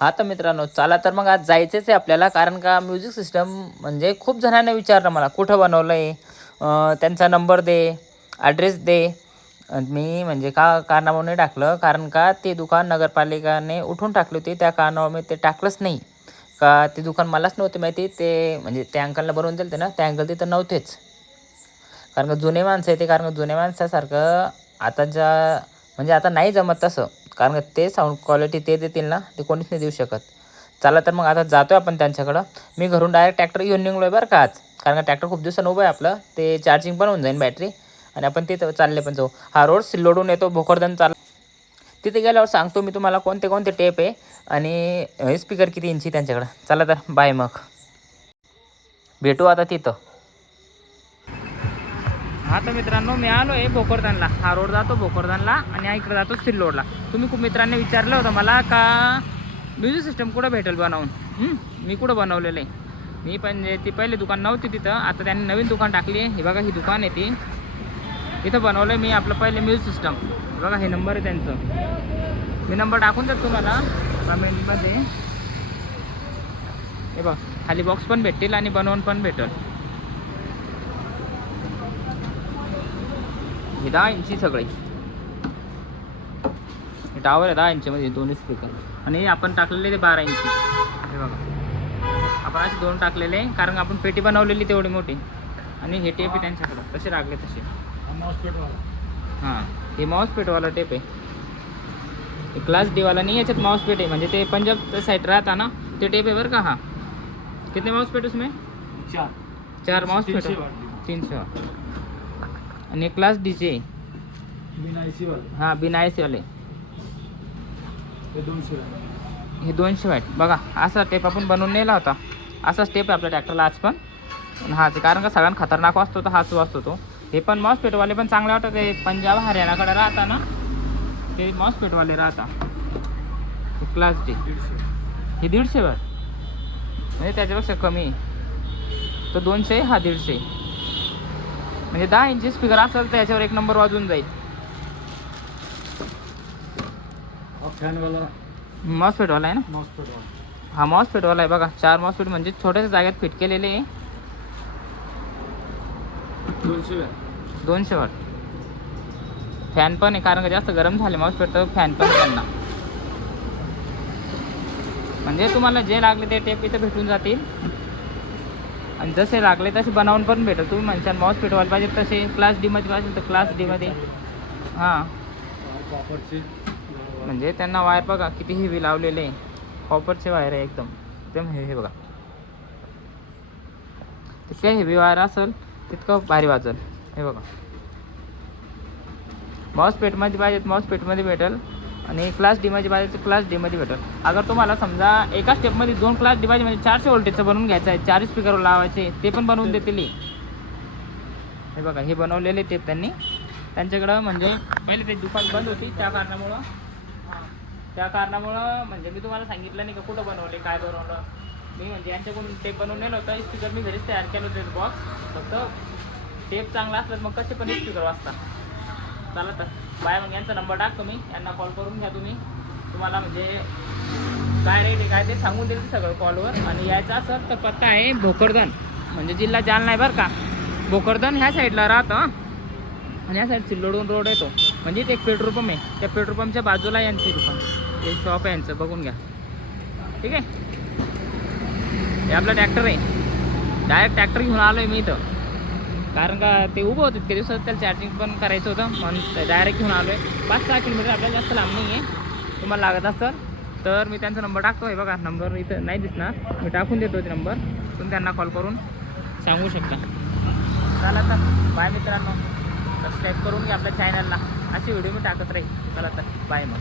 हा तर मित्रांनो चला तर मग आज जायचंच आहे आपल्याला, कारण का म्युझिक सिस्टम म्हणजे खूप जणांनी विचारलं मला कुठं बनवलं आहे, त्यांचा नंबर दे, ॲड्रेस दे. मी म्हणजे का कारणामुळे नाही टाकलं, कारण का ते दुकान नगरपालिकाने उठून टाकली होती, त्या कारणामुळे मी ते टाकलंच नाही. का ते दुकान मलाच नव्हते माहिती, ते म्हणजे त्या अंकलला बनवून दिलं ते ना, त्या अंकल तिथं नव्हतेच. कारण का जुने माणसं आहे ते, कारण का जुन्या माणसासारखं आताच्या म्हणजे आता नाही जमत तसं. कारण का ते साऊंड क्वालिटी ते देतील ना, ते कोणीच नाही देऊ शकत. चला तर मग आता जातो आहे आपण त्यांच्याकडं. मी घरून डायरेक्ट ट्रॅक्टर घेऊन निघलो आहे बरं का आज, कारण का ट्रॅक्टर खूप दिवसानं उभं आहे आपलं, ते चार्जिंग पण होऊन जाईल बॅटरी आणि आपण तिथं चालले पण जाऊ. हा रोड सिल्लोडून येतो भोकरदन चाल, तिथे गेल्यावर सांगतो मी तुम्हाला कोणते कोणते टेप आहे आणि स्पीकर किती इंची त्यांच्याकडं. चला तर बाय, मग भेटू आता तिथं. हा तर मित्रांनो मी आलो आहे भोकरदनला. हा रोड जातो भोकरदनला आणि इकडे जातो सिल्लोडला. तुम्ही खूप मित्रांनी विचारलं होतं मला का म्युझिक सिस्टम कुठं भेटेल बनवून. मी कुठं बनवलेलं आहे. मी पण ती पहिली दुकान नव्हती तिथं, आता त्यांनी नवीन दुकान टाकली आहे. हे बघा ही दुकान आहे ती, इथं बनवलं आहे मी आपलं पहिले म्युझिक सिस्टम. बघा हे नंबर आहे त्यांचं, मी नंबर टाकून देतो तुम्हाला कमेंटमध्ये. हे बघ खाली बॉक्स पण भेटतील आणि बनवून पण भेटेल. हे 10 इंची सगळे, हे टावर आहे 10 इंचमध्ये दोन्ही स्पीकर. आणि आपण टाकलेले ते 12 इंची. हे बघा आपण असे दोन टाकलेले, कारण आपण पेटी बनवलेली तेवढी मोठी. आणि हे टेप आहे त्यांच्याकडं तसे लागले तसे. हां हे माऊस पेटवाला टेप आहे, क्लास डीवाला नाही, याच्यात माऊस पेट आहे. म्हणजे ते पंजाब साईड राहता ना ते टेप आहे बरं का. हा कितने माऊस पेट उसमें? 4 माऊस पेट, 300. आणि क्लास डीचे हां बिना आयसी वाले, हे 200 वॅट. बघा असा टेप आपण बनवून नेला होता, असाच टेप आहे आपल्या ट्रॅक्टरला आज पण. हाच कारण का सगळ्यांना खतरनाक वाचतो तर हाच वाचतो तो. हे पण माऊस पेटवाले पण चांगले वाटत. ते पंजाब हरियाणाकडे राहता ना ते माऊस पेटवाले राहता. क्लास डी हे 150 वॅट, म्हणजे त्याच्यापेक्षा कमी आहे. तो 200 हा 150. म्हणजे 10 इंची स्पीकर असेल तर याच्यावर एक नंबर वाजून जाईल. मॉसफेटवाला आहे ना, हा मॉसफेटवाला आहे. बघा 4 मॉसफेट म्हणजे छोट्याशा जागेत फिट केलेले आहे. 200 वॅट. फॅन पण आहे, कारण का जास्त गरम झाले मॉसफेट तर फॅन पण त्यांना. म्हणजे तुम्हाला जे लागले ते टेप इथं भेटून जातील आणि जसे लागले तसे बनवून पण भेटेल. तुम्ही म्हणशाल माऊस पेटवायला पाहिजे तसे क्लास डीमध्ये पाहिजे तर क्लास डीमध्ये. हां म्हणजे त्यांना वायर बघा किती हेवी लावलेले आहे, कॉपरचे वायर आहे एकदम एकदम हे बघा. तितक्या हेवी वायर असेल तितकं भारी वाजल. हे बघा माऊस पेटमध्ये पाहिजे माऊस पेटमध्ये भेटेल आणि क्लास डीमध्ये पाहिजे तर क्लास डीमध्ये भेटेल. अगर तुम्हाला समजा एका स्टेपमध्ये 2 क्लास डी पाहिजे म्हणजे 400 वोल्टेजचं बनवून घ्यायचं आहे, 4 स्पीकरवर लावायचे, ते पण बनवून देतील. हे बघा हे बनवलेले टेप त्यांनी त्यांच्याकडं. म्हणजे पहिले ते दुकान बंद होती त्या कारणामुळं म्हणजे मी तुम्हाला सांगितलं नाही का कुठं बनवले काय बनवलं. मी म्हणजे यांच्याकडून टेप बनवून नेलं होतं. स्पीकर मी घरीच तयार केलं होतं बॉक्स. फक्त टेप चांगला असलं मग कसे पण स्पीकर वाजता. चला तर बाय. मग यांचा नंबर टाकतो मी, यांना कॉल करून घ्या तुम्ही. तुम्हाला म्हणजे काय रेट आहे काय ते सांगून देईल सगळं कॉलवर. आणि यायचं असं तर पत्ता आहे भोकरदन, म्हणजे जिल्हा जालना आहे बरं का. भोकरदन ह्या साईडला राहतं आणि या साईड सिल्लोडून रोड येतो. म्हणजे ते एक पेट्रोल पंप आहे, त्या पेट्रोल पंपच्या बाजूला यांची दुकान, ते शॉप आहे यांचं, बघून घ्या. ठीक आहे. हे आपला ट्रॅक्टर आहे, डायरेक्ट ट्रॅक्टर घेऊन आलो आहे मी इथं, कारण का ते उभं होतं इतके दिवसात, त्याला चार्जिंग पण करायचं होतं म्हणून डायरेक्ट घेऊन आलो आहे. 5-6 किलोमीटर आपल्याला जास्त लांब नाही आहे. तुम्हाला लागत असेल तर मी त्यांचा नंबर टाकतो. आहे बघा नंबर इथं नाही दिसणार, मी टाकून देतो ते नंबर, तुम्ही त्यांना कॉल करून सांगू शकता. चला तर बाय मित्रांनो, सबस्क्राईब करून घ्या आपल्या चॅनलला, अशी व्हिडिओ मी टाकत राहील. चला तर बाय मग.